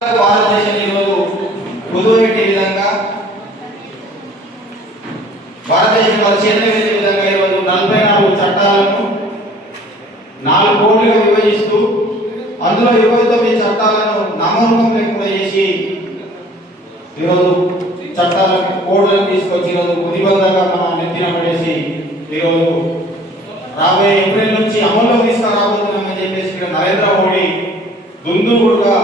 భారతదేశం ఈరోజు పొదువు పెట్టే విధంగా భారతదేశం వాళ్ళ చేతులు పెట్టే విధంగా ఈరోజు 44 చట్టాలను 4 కోట్లుగా విభజిస్తూ అందులో 29 చట్టాలను నామరూపం లేకుండా చేసి ఈరోజు చట్టాలకు కోడ్లను తీసుకొచ్చి ఈరోజు ప్రతిబంధంగా మన నెత్తిన పడేసి ఈరోజు రాబోయే ఏప్రిల్ నుంచి అమల్లోకి తీసుకురాబోతున్నామని చెప్పేసి నరేంద్ర మోడీ దుందుడుగా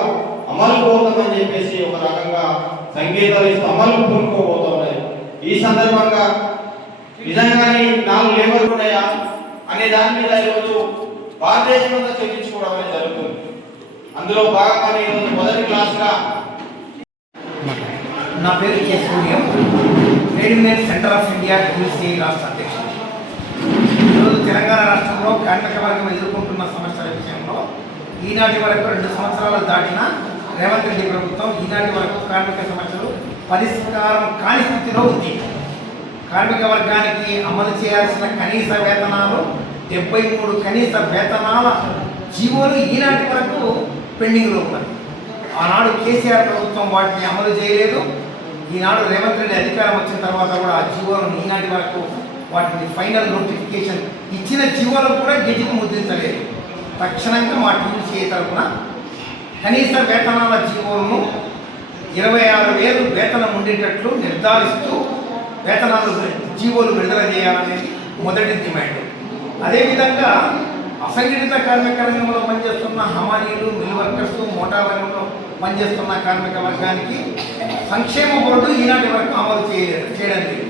అమలు పోతామని చెప్పేసి ఒక రకంగా సంకేతాలు ఇస్తూ అమలు పూనుకోబోతున్నాయి. ఈ సందర్భంగా నిజంగానే 4 లేబర్లు ఉన్నాయా అనే దాని మీద ఈరోజు భారతదేశం అంతా చర్చించుకోవడం అనేది జరుగుతుంది. అందులో భాగంగా ఈరోజు మొదటి క్లాస్గా నా పేరు K Suryam, trade union centre of India UC రాష్ట్ర అధ్యక్షుడు. ఈరోజు తెలంగాణ రాష్ట్రంలో కార్మిక వర్గం ఎదుర్కొంటున్న సమస్యల విషయంలో ఈనాటి వరకు 2 సంవత్సరాలు దాటిన రేవంత్ రెడ్డి ప్రభుత్వం ఈనాటి వరకు కార్మిక సమస్యలు పరిష్కారం కాని స్థితిలో ఉంది. కార్మిక వర్గానికి అమలు చేయాల్సిన కనీస వేతనాలు 73 కనీస వేతనాల జీవోలు ఈనాటి వరకు పెండింగ్లో ఉన్నాయి. ఆనాడు కేసీఆర్ ప్రభుత్వం వాటిని అమలు చేయలేదు. ఈనాడు రేవంత్ రెడ్డి అధికారం వచ్చిన తర్వాత కూడా ఆ జీవోలను ఈనాటి వరకు వాటిని ఫైనల్ నోటిఫికేషన్ ఇచ్చిన జీవోలను కూడా గెజిట్ ముద్రించలేదు. తక్షణంగా మా టీసీ తరఫున కనీస వేతనాల జీవోలను 26,000 వేతనం ఉండేటట్లు నిర్ధారిస్తూ వేతనాలు జీవోలు విడుదల చేయాలనేది మొదటి డిమాండ్. అదేవిధంగా అసంఘటిత కార్మిక రంగంలో పనిచేస్తున్న హమాలీలు, మిల్ వర్కర్స్, మోటార్ రంగంలో పనిచేస్తున్న కార్మిక వర్గానికి సంక్షేమ బోర్డు ఈనాటి వరకు అమలు చేయడం లేదు.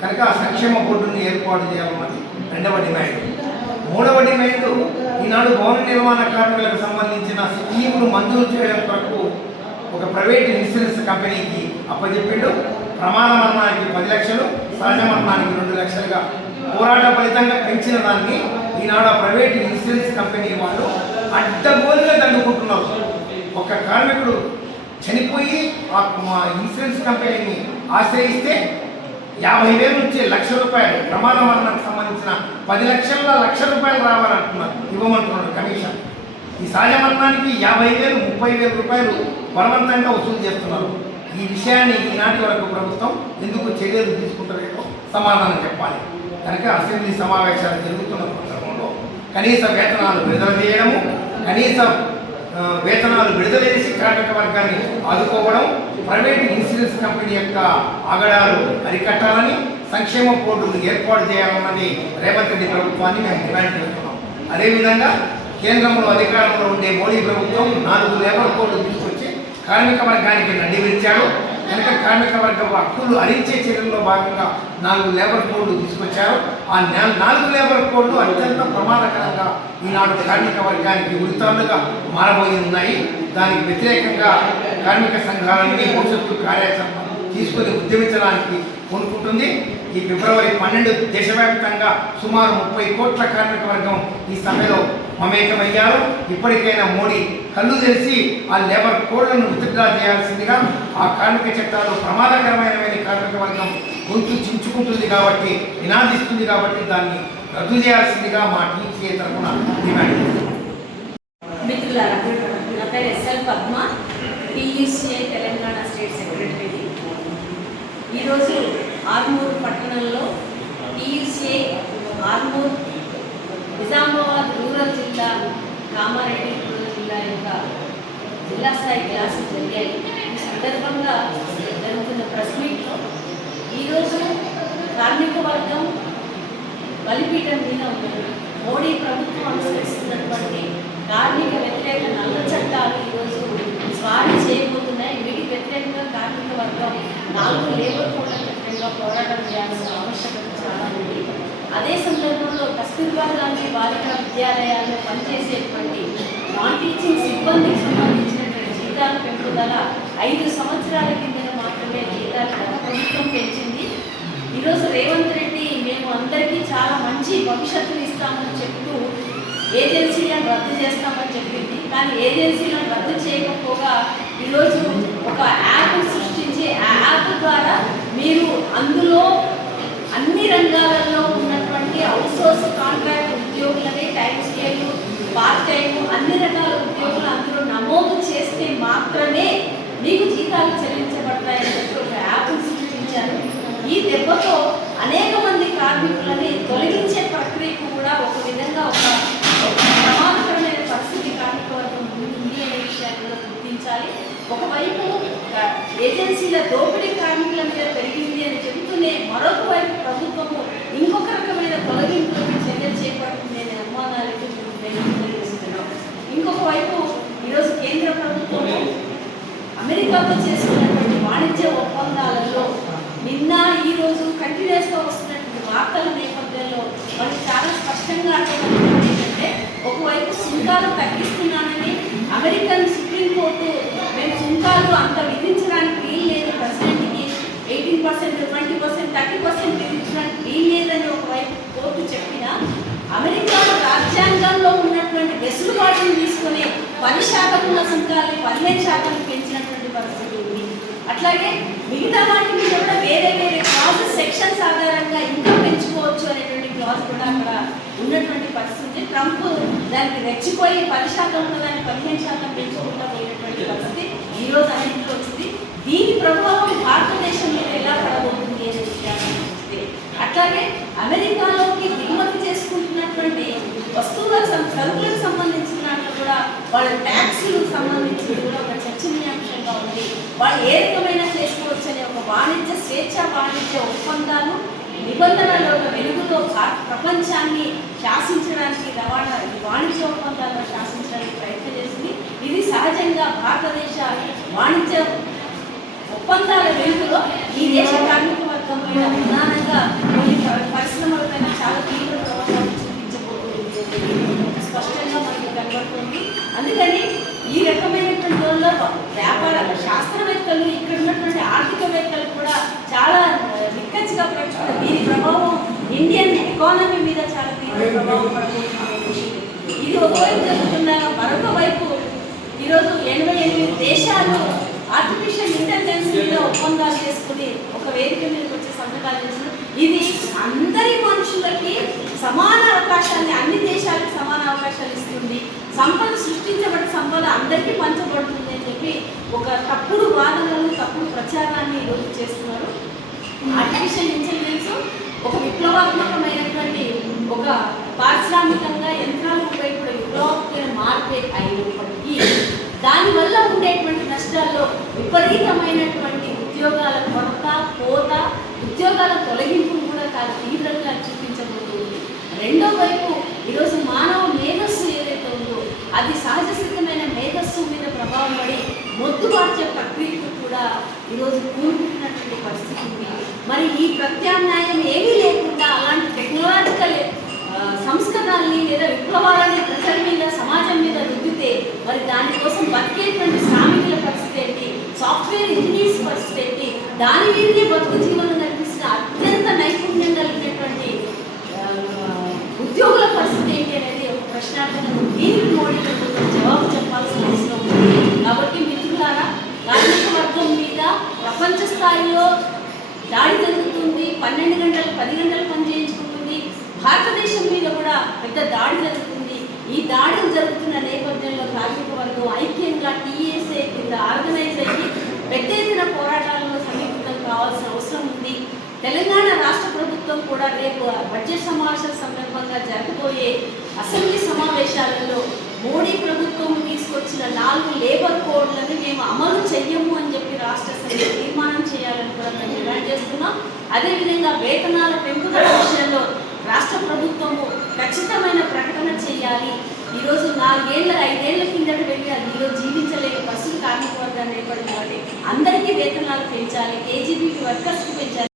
కనుక ఆ సంక్షేమ బోర్డుని ఏర్పాటు చేయాలన్నది 2వ డిమాండ్. 3వ డిమాండ్, ఈనాడు భవన నిర్మాణ కార్మికులకు సంబంధించిన స్కీములు మంజూరు చేయడం కొరకు ఒక ప్రైవేట్ ఇన్సూరెన్స్ కంపెనీకి అప్పచెప్పిండు. ప్రమాణ మరణానికి 10 లక్షలు, సహజ మరణానికి 2 లక్షలుగా పోరాట ఫలితంగా పెంచిన దాన్ని ఈనాడు ఆ ప్రైవేట్ ఇన్సూరెన్స్ కంపెనీ వాళ్ళు అడ్డగోలుగా దండుకుంటున్నారు. ఒక కార్మికుడు చనిపోయి ఆ ఇన్సూరెన్స్ కంపెనీని ఆశ్రయిస్తే 50,000 నుంచి ₹1,00,000 ప్రమాణ మరణానికి సంబంధించిన 10 లక్షల ₹1,00,000 రావాలంటున్నారు, ఇవ్వమంటున్నారు కమిషన్. ఈ సహజ మరణానికి 50,000, ₹30,000 బలవంతంగా వసూలు చేస్తున్నారు. ఈ విషయాన్ని ఈనాటి వరకు ప్రభుత్వం ఎందుకు చర్యలు తీసుకుంటారేమో సమాధానం చెప్పాలి. కనుక అసెంబ్లీ సమావేశాలు జరుగుతున్న సందర్భంలో కనీస వేతనాలు విడుదల చేయడము, కనీస వేతనాలు విడుదల చేసి కార్మిక వర్గాన్ని ఆదుకోవడం, ప్రైవేట్ ఇన్సూరెన్స్ కంపెనీ యొక్క ఆగడాలు అరికట్టాలని, సంక్షేమ బోర్డులు ఏర్పాటు చేయాలన్నది రేవంత్ రెడ్డి ప్రభుత్వాన్ని మేము డిమాండ్ చేస్తున్నాం. అదేవిధంగా కేంద్రంలో అధికారంలో ఉండే మోడీ ప్రభుత్వం 4 లేబర్ కోడ్లు తీసుకొచ్చి కార్మిక వర్గానికి నడ్డి విరిచాడు. కనుక కార్మిక వర్గ హక్కులు హరించే చర్యల్లో భాగంగా 4 లేబర్ కోడ్లు తీసుకొచ్చారు. ఆ 4 లేబర్ కోడ్లు అత్యంత ప్రమాదకరంగా ఈనాడు కార్మిక వర్గానికి ఉరితాళ్లుగా మారబోయి ఉన్నాయి. దానికి వ్యతిరేకంగా కార్మిక సంఘాలన్నీ భవిష్యత్తు కార్యాచరణ తీసుకుని ఉద్యమించడానికి కోరుకుంటుంది. ఈ ఫిబ్రవరి 12 దేశవ్యాప్తంగా సుమారు 30 కోట్ల కార్మిక వర్గం ఈ సమ్మెలో మమేకమయ్యారు. ఇప్పటికైనా మోడీ కళ్ళు తెరిచి ఆ లేబర్ కోడ్లను విత్డ్రా చేయాల్సిందిగా, ఆ కార్మిక చట్టాలు ప్రమాదకరమైనవి కార్మిక వర్గం గొంతు చించుకుంటుంది కాబట్టి, నినాదిస్తుంది కాబట్టి దాన్ని రద్దు చేయాల్సిందిగా మా టీసీఏ తరఫున డిమాండ్ చేస్తున్నాం. మిత్రులారా, నా పేరు SL Padma, TUCA Telangana state secretary. ఈరోజు ఆర్మూర్ పట్టణంలో టీయూసీఏ ఆర్మూర్ నిజామాబాద్ రూరల్ జిల్లా, కామారెడ్డి రూరల్ జిల్లా యొక్క జిల్లా స్థాయి క్లాసులు జరిగాయి. ఈ సందర్భంగా జరుగుతున్న ప్రెస్ మీట్లో ఈరోజు కార్మిక వర్గం బలిపీఠం మీద ఉన్నది. మోడీ ప్రభుత్వం అనుసరిస్తున్నటువంటి కార్మిక వ్యతిరేక నల్ల చట్టాలు ఈరోజు స్వారీ చేయబోతున్నాయి. వీటికి వ్యతిరేకంగా కార్మిక వర్గం 4 లేబర్ కోడ్ల వ్యతిరేకంగా పోరాటం చేయాల్సిన ఆవశ్యకత చాలా ఉంది. అదే సందర్భంలో కస్తూర్బా గాంధీ బాలికా విద్యాలయాల్లో పనిచేసేటువంటి నాన్ టీచింగ్ సిబ్బందికి సంబంధించినటువంటి జీతాల పెంపుదల 5 సంవత్సరాల కింద మాత్రమే జీతాలు ప్రభుత్వం పెంచింది. ఈరోజు రేవంత్ రెడ్డి మేము అందరికీ చాలా మంచి భవిష్యత్తును ఇస్తామని చెప్తూ ఏజెన్సీలను రద్దు చేస్తామని చెప్పింది. కానీ ఏజెన్సీలను రద్దు చేయకపోగా ఈరోజు ఒక యాప్ సృష్టించి ఆ యాప్ ద్వారా మీరు అందులో అన్ని రంగాలలో ఉన్నటువంటి అవుట్సోర్స్ కాంట్రాక్ట్ ఉద్యోగులని టైం స్కేల్, పార్ట్ టైం అన్ని రకాల ఉద్యోగులు అందులో నమోదు చేస్తే మాత్రమే జీతాలు చెల్లించబడతాయని చెప్పి ఒక యాప్ సృష్టించారు. ఈ దెబ్బతో అనేక మంది కార్మికులని తొలగించే ప్రక్రియకు కూడా ఒక విధంగా ఒక ప్రమాదకరమైన పరిస్థితి కార్మిక వర్గం ఉంది అనే విషయాన్ని కూడా గుర్తించాలి. ఒకవైపు ఏజెన్సీల దోపిడీ కార్మికుల మీద పెరిగింది అని చెబుతూనే మరొక వైపు ప్రభుత్వము ఇంకొక రకమైన తొలగింపులకు చర్యలు చేపడుతుంది అనే అనుమానాలకు తెలియజేస్తున్నాం. ఇంకొక వైపు ఈరోజు కేంద్ర ప్రభుత్వము అమెరికాతో చేసుకున్నటువంటి వాణిజ్య ఒప్పందాలలో నిన్న ఈరోజు కంటిన్యూస్గా వస్తున్నటువంటి వార్తల నేపథ్యంలో మనకి చాలా స్పష్టంగా అర్థమవుతుంది ఏంటంటే, ఒకవైపు సుంకాలు తగ్గిస్తున్నానని అమెరికన్ సుప్రీంకోర్టు మేము సుంకాలు అంత విధించడానికి వీలు లేదు, ప్రెసిడెంట్కి 18%, 20%, 30% విధించడానికి వీలు లేదని ఒకవైపు కోర్టు చెప్పినా అమెరికా రాజ్యాంగంలో ఉన్నటువంటి వెసులుబాటును తీసుకొని 10% ఉన్న సుంకాలు 15% పెంచినటువంటి పరిస్థితి ఉంది. అట్లాగే మిగతా వాటి మీద కూడా వేరే వేరే క్లాజెస్ సెక్షన్స్ ఆధారంగా ఇంకా పెంచుకోవచ్చు అనేటువంటి క్లాజ్ కూడా అక్కడ ఉన్నటువంటి పరిస్థితి. ట్రంప్ దానికి రెచ్చిపోయి 10% ఉన్నదాన్ని 15% పెంచుకుంటా పోయినటువంటి పరిస్థితి ఈరోజు అన్నింటిలో వచ్చింది. దీని ప్రభావం భారతదేశం మీద ఎలా పడబోతుంది అనే విషయాన్ని చూస్తే, అట్లాగే అమెరికాలోకి దిగుమతి చేసుకుంటున్నటువంటి వస్తువులకు సరుకులకు సంబంధించిన దాంట్లో కూడా వాళ్ళ ట్యాక్స్లకు సంబంధించి కూడా ఒక చర్చనీయాంశంగా ఉంది. వాళ్ళు ఏ రకమైన చేసుకోవచ్చు అనే ఒక స్వేచ్ఛ వాణిజ్య ఒప్పందాలు నిబంధనల వెలుగులో ప్రపంచాన్ని శాసించడానికి రవాణా వాణిజ్య ఒప్పందాలను శాసించడానికి ప్రయత్నం చేసింది. ఇది సహజంగా భారతదేశ వాణిజ్య ఒప్పందాల వెలుగులో ఈ దేశ కార్మిక వర్గం మీద ప్రధానంగా కొన్ని పరిశ్రమలపైన చాలా తీవ్ర ప్రభావాలు చూపించబోతుంది స్పష్టంగా మనకు కనబడుతుంది. అందుకని ఈ రకమైనటువంటి వాళ్ళ వ్యాపార శాస్త్రవేత్తలు, ఇక్కడ ఉన్నటువంటి ఆర్థికవేత్తలు కూడా చాలా నిక్కచ్చిగా ప్రకటిస్తారు. దీని ప్రభావం ఇండియన్ ఎకానమీ మీద చాలా తీవ్ర ప్రభావం పడుతుంది. ఇది ఒకవైపు జరుగుతుండగా మరొక వైపు ఈరోజు 88 దేశాలు ఆర్టిఫిషియల్ ఇంటెలిజెన్స్ మీద ఒప్పందాలు చేసుకుని ఒక వేదిక మీదకి వచ్చే సంతకాలు చేస్తున్నారు. ఇది అందరి మనుషులకి సమాన అవకాశాన్ని, అన్ని దేశాలకు సమాన అవకాశాలు ఇస్తుంది. సంపద సృష్టించబడ్డ సంపద అందరికీ పంచబడుతుంది అని చెప్పి ఒక తప్పుడు వాదనలు, తప్పుడు ప్రచారాన్ని ఈరోజు చేస్తున్నారు. ఆర్టిఫిషియల్ ఇంటెలిజెన్స్ ఒక విప్లవాత్మకమైనటువంటి ఒక పారిశ్రామికంగా యంత్రాలు ఉపయోగపడే విప్లవాత్మకమైన మార్పే అయినప్పటికీ దానివల్ల ఉండేటువంటి నష్టాల్లో విపరీతమైనటువంటి ఉద్యోగాల కొరత, కోత, ఉద్యోగాల తొలగింపును కూడా చాలా తీవ్రంగా చూపించబోతుంది. రెండో వైపు ఈరోజు మానవ మేధస్సు ఏదైతే ఉందో అది సహజ సిద్ధమైన మేధస్సు మీద ప్రభావం పడి మొద్దుబార్చే ప్రక్రియకు కూడా ఈరోజు కూరుకుంటున్నటువంటి పరిస్థితి ఉంది. మరి ఈ ప్రత్యామ్నాయం ఏమీ లేకుండా అలాంటి టెక్నాలజికల్ సంస్కరణల్ని లేదా విప్లవాలని ప్రజల మీద, సమాజం మీద రుద్దితే మరి దానికోసం బతికేటువంటి శ్రామికుల పరిస్థితి ఏంటి, సాఫ్ట్వేర్ ఇంజనీర్స్ పరిస్థితి ఏంటి, దాని మీదనే బతుకు జీవనం కల్పిస్తున్న అత్యంత నైపుణ్యం కలిగినటువంటి ఉద్యోగుల పరిస్థితి ఏంటి అనేది ఒక ప్రశ్నార్థంగా దీనికి మోడీ ప్రభుత్వం జవాబు చెప్పాల్సిన అవసరం ఉంది. కాబట్టి మిత్రులారా, కార్మిక వర్గం మీద ప్రపంచ స్థాయిలో దాడి జరుగుతుంది. 12 గంటలు 10 గంటలు పని చేయించుకుంటుంది. భారతదేశం మీద కూడా పెద్ద దాడి జరుగుతుంది. ఈ దాడులు జరుగుతున్న నేపథ్యంలో కార్మిక వర్గం ఐక్యంగా TSA కింద ఆర్గనైజ్ అయ్యి పెద్ద ఎత్తున పోరాటాలలో సమీకృతం కావాల్సిన అవసరం ఉంది. తెలంగాణ రాష్ట్ర ప్రభుత్వం కూడా రేపు బడ్జెట్ సమావేశాల సందర్భంగా జరగబోయే అసెంబ్లీ సమావేశాలలో మోడీ ప్రభుత్వం తీసుకొచ్చిన 4 లేబర్ కోడ్లను మేము అమలు చెయ్యము అని చెప్పి రాష్ట్ర సభ తీర్మానం చేయాలని కూడా మేము డిమాండ్ చేస్తున్నాం. అదేవిధంగా వేతనాల పెంపుదల విషయంలో రాష్ట్ర ప్రభుత్వము ఖచ్చితమైన ప్రకటన చేయాలి. ఈరోజు 4 ఏళ్ళ 5 ఏళ్ల కిందట వెళ్ళి అది ఈరోజు జీవించలేక పరిస్థితి కార్మిక వర్గాన్ని ఏర్పడింది కాబట్టి అందరికీ వేతనాలు పెంచాలి, KGBP వర్కర్స్కి పెంచాలి.